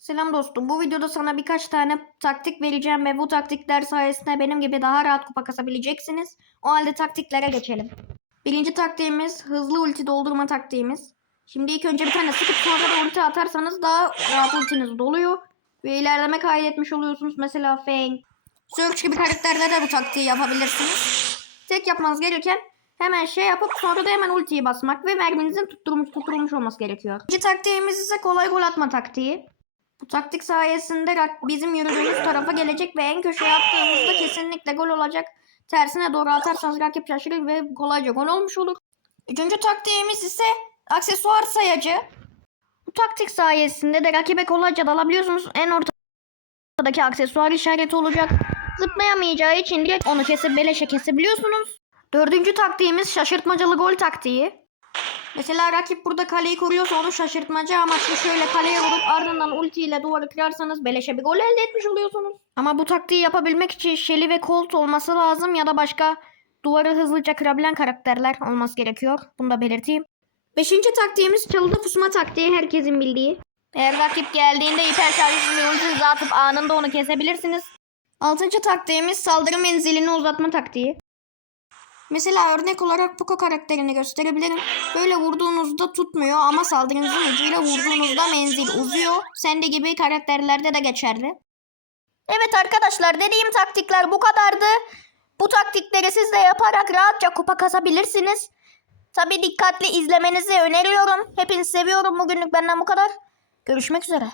Selam dostum. Bu videoda sana birkaç tane taktik vereceğim ve bu taktikler sayesinde benim gibi daha rahat kupa kasabileceksiniz. O halde taktiklere geçelim. Birinci taktiğimiz hızlı ulti doldurma taktiğimiz. Şimdi ilk önce bir tane sıkıp sonra da ulti atarsanız daha rahat ultiniz doluyor. Ve ilerleme kaydetmiş oluyorsunuz. Mesela Fang, Search gibi karakterlerde de bu taktiği yapabilirsiniz. Tek yapmanız gereken hemen şey yapıp sonra da hemen ultiyi basmak ve merminizin tutturulmuş, tutturulmuş olması gerekiyor. İkinci taktiğimiz ise kolay gol atma taktiği. Bu taktik sayesinde bizim yürüdüğümüz tarafa gelecek ve en köşeye attığımızda kesinlikle gol olacak. Tersine doğru atarsanız rakip şaşırır ve kolayca gol olmuş olur. Üçüncü taktiğimiz ise aksesuar sayacı. Bu taktik sayesinde de rakibe kolayca dalabiliyorsunuz. En ortadaki aksesuar işareti olacak. Zıplayamayacağı için direkt onu kesip beleşe kesebiliyorsunuz. Dördüncü taktiğimiz şaşırtmacalı gol taktiği. Mesela rakip burada kaleyi koruyorsa onu şaşırtmaca amaçlı şöyle kaleye vurup ardından ulti ile duvarı kırarsanız beleşe bir gol elde etmiş oluyorsunuz. Ama bu taktiği yapabilmek için Shelly ve Colt olması lazım ya da başka duvarı hızlıca kırabilen karakterler olması gerekiyor. Bunu da belirteyim. Beşinci taktiğimiz çalıda pusma taktiği herkesin bildiği. Eğer rakip geldiğinde hiper bir ultinizi atıp anında onu kesebilirsiniz. Altıncı taktiğimiz saldırı menzilini uzatma taktiği. Mesela örnek olarak Poco karakterini gösterebilirim. Böyle vurduğunuzda tutmuyor ama saldırınızın ucuyla vurduğunuzda menzil uzuyor. Sende gibi karakterlerde de geçerli. Evet arkadaşlar dediğim taktikler bu kadardı. Bu taktikleri siz de yaparak rahatça kupa kasabilirsiniz. Tabi dikkatli izlemenizi öneriyorum. Hepinizi seviyorum. Bugünlük benden bu kadar. Görüşmek üzere.